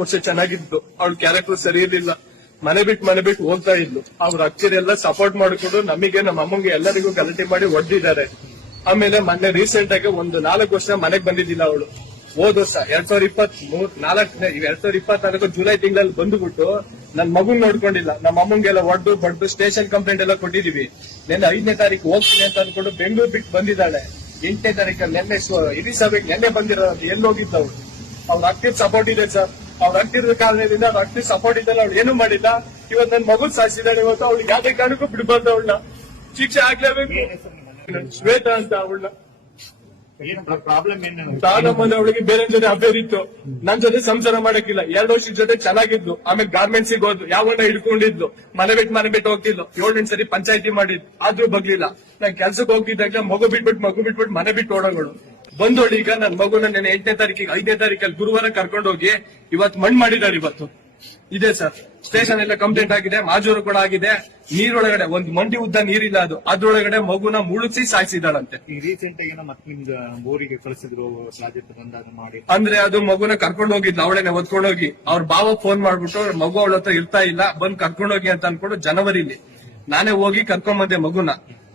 ವರ್ಷ ಚೆನ್ನಾಗಿದ್ದು ಅವಳ ಕ್ಯಾರೆಕ್ಟರ್ ಸರಿ ಇರ್ಲಿಲ್ಲ. ಮನೆ ಬಿಟ್ಟು ಹೋಗ್ತಾ ಇದ್ಲು. ಅವ್ರ ಅಚ್ಚರಿಯೆಲ್ಲ ಸಪೋರ್ಟ್ ಮಾಡಿಕೊಂಡು ನಮಗೆ ನಮ್ಮ ಅಮ್ಮಂಗೆ ಎಲ್ಲರಿಗೂ ಗಲಾಟೆ ಮಾಡಿ ಹೊಡೆದಿದ್ದಾರೆ. ಆಮೇಲೆ ಮೊನ್ನೆ ರೀಸೆಂಟ್ ಆಗಿ ಒಂದು 4 ವರ್ಷ ಮನೆಗ್ ಬಂದಿದ್ದಿಲ್ಲ ಅವಳು. ಹೋದ ವರ್ಷ 2024 ಜುಲೈ ತಿಂಗಳಲ್ಲಿ ಬಂದ್ಬಿಟ್ಟು ನನ್ ಮಗುನ್ ನೋಡ್ಕೊಂಡಿಲ್ಲ. ನಮ್ಮ ಅಮ್ಮಂಗೆಲ್ಲ ಹೊಡೆದು ಸ್ಟೇಷನ್ ಕಂಪ್ಲೇಂಟ್ ಎಲ್ಲ ಕೊಟ್ಟಿದೀವಿ. ನೆನ್ನೆ 5ನೇ ತಾರೀಕು ಹೋಗ್ತೀನಿ ಅಂತ ಅನ್ಕೊಂಡು ಬೆಂಗಳೂರು ಬಿಟ್ಟು ಬಂದಿದ್ದಾಳೆ. 8ನೇ ತಾರೀಕಲ್ಲಿ ನೆನ್ನೆ ಇಡೀ ಸಭೆಗೆ ನೆನ್ನೆ ಬಂದಿರೋ ಎಲ್ಲಿ ಹೋಗಿದ್ದವಳು. ಅವ್ರ ಆಕ್ಟಿವ್ ಸಪೋರ್ಟ್ ಇದೆ ಸರ್. ಅವ್ರ ಆಗ್ತಿರೋ ಕಾರಣದಿಂದ ಅವ್ರ ಆಕ್ಟಿವ್ ಸಪೋರ್ಟ್ ಇದೆಲ್ಲ ಅವ್ಳು ಏನು ಮಾಡಿಲ್ಲ. ಇವತ್ತು ನನ್ ಮಗು ಸಾಯಿಸಿದಾಳೆ. ಇವತ್ತು ಅವ್ಳಿಗೆ ಯಾವ್ದೇ ಕಾರಣಕ್ಕೂ ಬಿಡ್ಬಾರ್ದು. ಅವಳನ್ನ ಶಿಕ್ಷೆ ಆಗ್ಲೇಬೇಕು. ಶ್ವೇತಾ ಅಂತ ಅವಳನ್ನ ತಾನಮ್ಮನ ಅವಳಿಗೆ ಬೇರೆ ಜೊತೆ ಅಫೇರ್ ಇತ್ತು. ನನ್ ಜೊತೆ ಸಂಸಾರ ಮಾಡಕ್ಕಿಲ್ಲ. 2 ವರ್ಷದ ಜೊತೆ ಚೆನ್ನಾಗಿದ್ಲು. ಆಮೇಲೆ ಗಾರ್ಮೆಂಟ್ಸ್ ಹೋದ್ಲು. ಯಾವನ್ನ ಹಿಡ್ಕೊಂಡಿದ್ಲು. ಮನೆ ಬಿಟ್ಟು ಹೋಗ್ತಿದ್ಲು. 7-8 ಸರಿ ಪಂಚಾಯತಿ ಮಾಡಿದ್ಲು. ಆದ್ರೂ ಬಗ್ಲಿಲ್ಲ. ನಾನ್ ಕೆಲ್ಸಕ್ಕೆ ಹೋಗ್ತಿದ್ದಾಗ ಮಗು ಬಿಟ್ಬಿಟ್ಟು ಮನೆ ಬಿಟ್ಟು ಓಡೋಗಳು ಬಂದೋಳು. ಈಗ ನನ್ ಮಗುನ ನೆನೆ 8ನೇ ತಾರೀಕಿಗೆ 5ನೇ ತಾರೀಕಲ್ಲಿ ಗುರುವಾರ ಕರ್ಕೊಂಡು ಹೋಗಿ ಇವತ್ತು ಮಣ್ಣು ಮಾಡಿದ್ದಾರೆ. ಇವತ್ತು ಇದೆ ಸರ್. ಸ್ಟೇಷನ್ ಎಲ್ಲ ಕಂಪ್ಲೇಂಟ್ ಆಗಿದೆ. ಮಾಜೂರು ಕೂಡ ಆಗಿದೆ. ನೀರೊಳಗಡೆ ಒಂದ್ ಮಂಡಿ ಉದ್ದ ನೀರಿಲ್ಲ. ಅದ್ರೊಳಗಡೆ ಮಗುನ ಮುಳುಗಿಸಿ ಸಾಯಿಸಿದಾಳಂತೆ. ರೀಸೆಂಟ್ ಆಗಿ ಮತ್ತೆ ನಿಮ್ದು ಊರಿಗೆ ಕಳಿಸಿದ್ರು ಪ್ರಾಜೆಕ್ಟ್ ಬಂದಾಗ ಮಾಡಿ. ಅಂದ್ರೆ ಅದು ಮಗುನ ಕರ್ಕೊಂಡು ಹೋಗಿದ್ಲು. ಅವಳೇನೆ ಹೊತ್ಕೊಂಡೋಗಿ ಅವ್ರ ಬಾವ ಫೋನ್ ಮಾಡ್ಬಿಟ್ಟು ಮಗು ಅವಳ ಹತ್ರ ಇರ್ತಾ ಇಲ್ಲ, ಬಂದ್ ಕರ್ಕೊಂಡೋಗಿ ಅಂತ ಅನ್ಕೊಂಡು ಜನವರಿಲಿ ನಾನೇ ಹೋಗಿ ಕರ್ಕೊಂಡ್ ಬಂದೆ ಮಗುನ.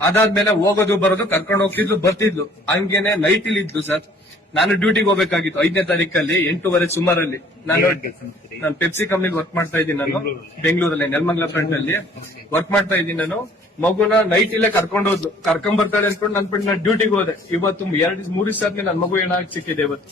ಅದಾದ್ಮೇಲೆ ಹೋಗೋದು ಬರೋದು ಕರ್ಕೊಂಡು ಹೋಗ್ತಿದ್ಲು, ಬರ್ತಿದ್ಲು. ಹಂಗೇನೆ ನೈಟ್ ಇಲ್ಲಿ ಇದ್ಲು ಸರ್. ನಾನು ಡ್ಯೂಟಿಗೆ ಹೋಗ್ಬೇಕಾಗಿತ್ತು 5ನೇ ತಾರೀಕಲ್ಲಿ 8:15 ಸುಮಾರಲ್ಲಿ. ನಾನು ಪೆಪ್ಸಿ ಕಂಪ್ನಿಗೆ ವರ್ಕ್ ಮಾಡ್ತಾ ಇದ್ದೀನಿ. ನಾನು ಬೆಂಗಳೂರಲ್ಲಿ ನೆಲಮಂಗಲ ಫ್ರಂಟ್ ಅಲ್ಲಿ ವರ್ಕ್ ಮಾಡ್ತಾ ಇದ್ದೀನಿ. ನಾನು ಮಗುನ ನೈಟ್ ಇಲ್ಲೇ ಕರ್ಕೊಂಡ್ ಬರ್ತಾಳೆ ಅನ್ಕೊಂಡು ನಾನು ಡ್ಯೂಟಿಗೆ ಹೋದೆ. ಇವತ್ತು 2-3 ದಿವಸ ಆದ್ಮೇಲೆ ನನ್ ಮಗು ಏನಾಗ್ ಸಿಕ್ಕಿದೆ ಇವತ್ತು.